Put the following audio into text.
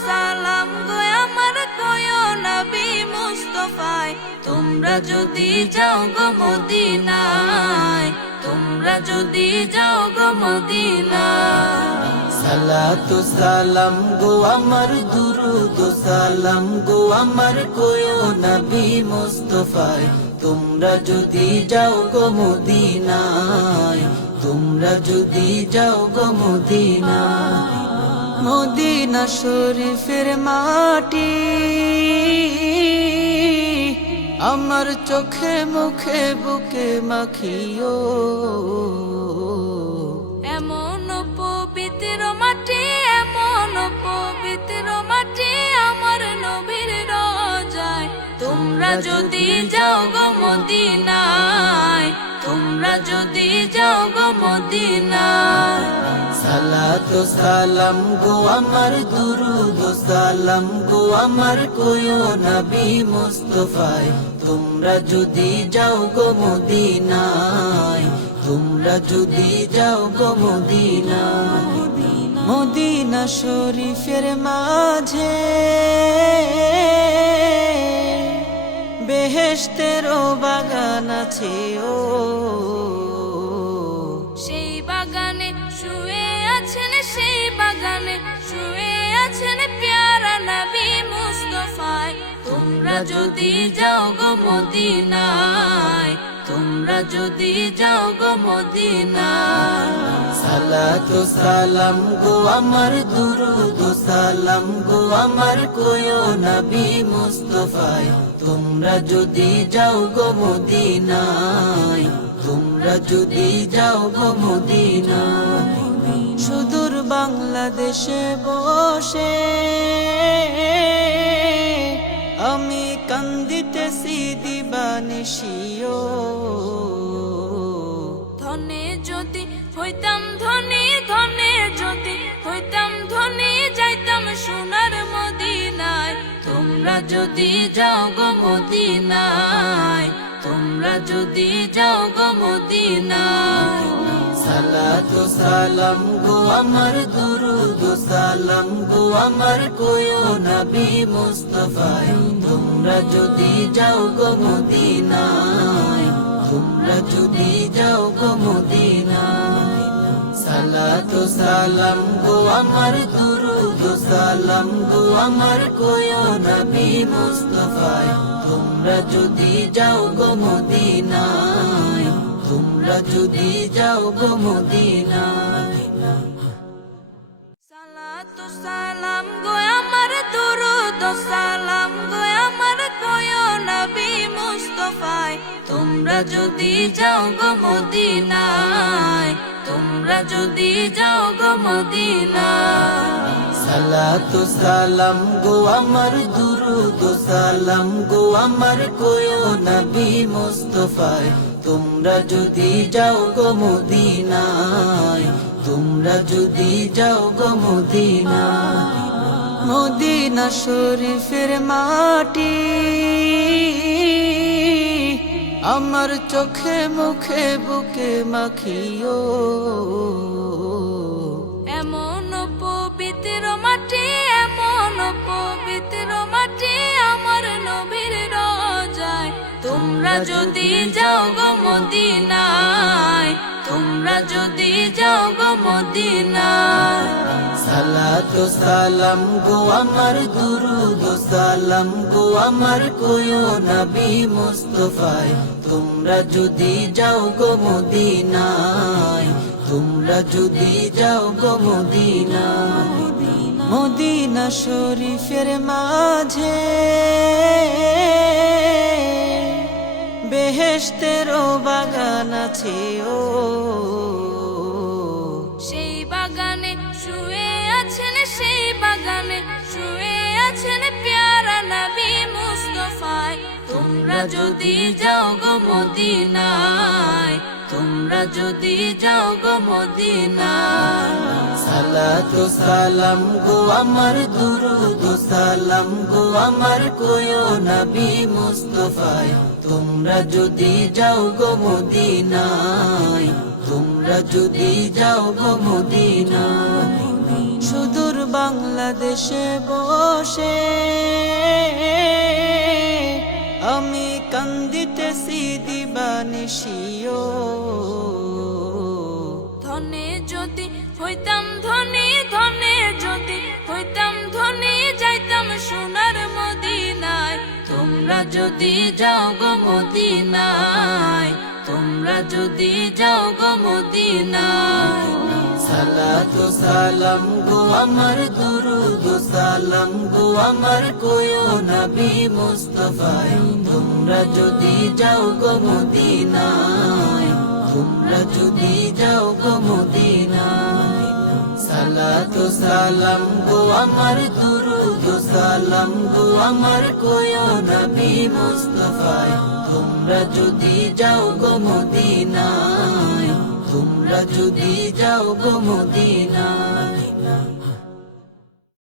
সালাম গো আমার কয়ো নবী মুস্তাফায় তোমরা যদি যাও গো মদিনায় তোমরা যদি যাও গো মদিনায় সালাতু সালাম গো আমার দুরুদ সালাম গো আমার কয়ো নবী মুস্তাফায় তোমরা যদি যাও গো মদিনায় তোমরা যদি যাও গো মদিনায় মদিনা শরীফের মাটি আমার চোখে মুখে বুকে মাখিও এমন পবিত্র মাটি এমন পবিত্র মাটি আমার নবীর রোজায় তোমরা যদি যাও গো মদিনায় তোমরা যদি যাও গো মদিনায় সালাতু সালাম গো আমার দুরুদ সালাম গো আমার কয়ো নবী মুস্তাফায় তোমরা যদি যাও গো মদিনায় তোমরা যদি যাও গো মদিনায় মদিনা শরীফের মাঝে বেহেশতেরও বাগান আছে ও সেই বাগানে শুয়ে আছেন সেই বাগানে শুয়ে আছেন প্যারা নবী মুস্তাফায় তোমরা যদি যাও গো মদিনায় তোমরা যদি যাও গো মদিনায় সালাতু সালাম গো আমার দুরুদ সালাম গো আমার কয়ো নবী মুস্তাফায় তোমরা যদি যাও গো মদিনায় তোমরা যদি যাও গো মদিনায় সুদূর বাংলাদেশে বসে আমি কান্দিতেছি দিবানিশিও ধনে যদি হইতাম ধনী ধনে যদি হইতাম ধনী যাইতাম সোনার মদিনায় তোমরা যদি যাও গো মদিনায় তোমরা যদি যাও গো মদিনায় সালাতু সালাম গো আমার দুরুদ সালাম গো আমার কয়ো নবী মুস্তাফায় তোমরা যদি যাও গো মদিনায় তোমরা যদি যাও গো মদিনায় সালাতু সালাম গো আমার দুরুদ সালাম গো আমার কয়ো নবী মুস্তাফায় তোমরা যদি যাও গো মদিনায় তোমরা যদি যাও গো মদিনায় সালাতু সালাম গো আমার দুরুদ সালাম গো আমার কয়ো নবী মুস্তাফায় তোমরা যদি যাও গো মদিনায় তোমরা যদি যাও গো মদিনায় সালাতু সালাম গো আমার দুরুদ সালাম গো আমার কয়ো নবী মুস্তাফায় তোমরা যদি যাও গো মদিনায় তোমরা যদি যাও গো মদিনায় মদিনা শরীফের মাটি আমার চোখে মুখে বুকে মাখিও এমন পবিত্র মাটি এমন পবিত্র মাটি আমার নবীর রোজায় তোমরা যদি যাও গো মদিনায় তোমরা যদি যাও গো মদিনায় সালাতু সালাম গো আমার দুরুদ সালাম গো আমার কয়ো নবী মুস্তাফায় তোমরা যদি যাও গো মদিনায় তোমরা যদি যাও গো মদিনায় মদিনা শরীফের মাঝে বেহেশতেরও বাগান আছে ও সেই বাগানে শুয়ে আছেন সেই বাগানে শুয়ে আছেন প্যারা নবী মুস্তাফায় তোমরা যদি যাও গো মদিনায় তোমরা যদি যাও গো মদিনায় সালাতু সালাম গো আমার দুরুদ সালাম গো আমার কয়ো নবী মুস্তাফায় তোমরা যদি যাও গো মদিনায় তোমরা যদি যাও গো মদিনায় সুদূর বাংলাদেশে বসে আমি কান্দিতেছি দিবানিশিও ধনে যদি হইতাম ধনী, ধনে যদি হইতাম ধনী, যাইতাম সোনার মদিনায়। তোমরা যদি যাও গো মদিনায়, তোমরা যদি যাও গো মদিনায়। সালাতু সালাম গো আমার দুরুদ সালাম গো আমার কোয়ো নবী মুস্তাফায়। তোমরা যদি যাও গো মদিনায়, তোমরা যদি যাও গো মদিনায়। সালাতু সালাম গো আমার দুরুদ সালাম গো আমার কোয়ো নবী মুস্তাফায়। তোমরা যদি যাও গো মদিনায়, তোমরা যদি যাও গো মদিনায়।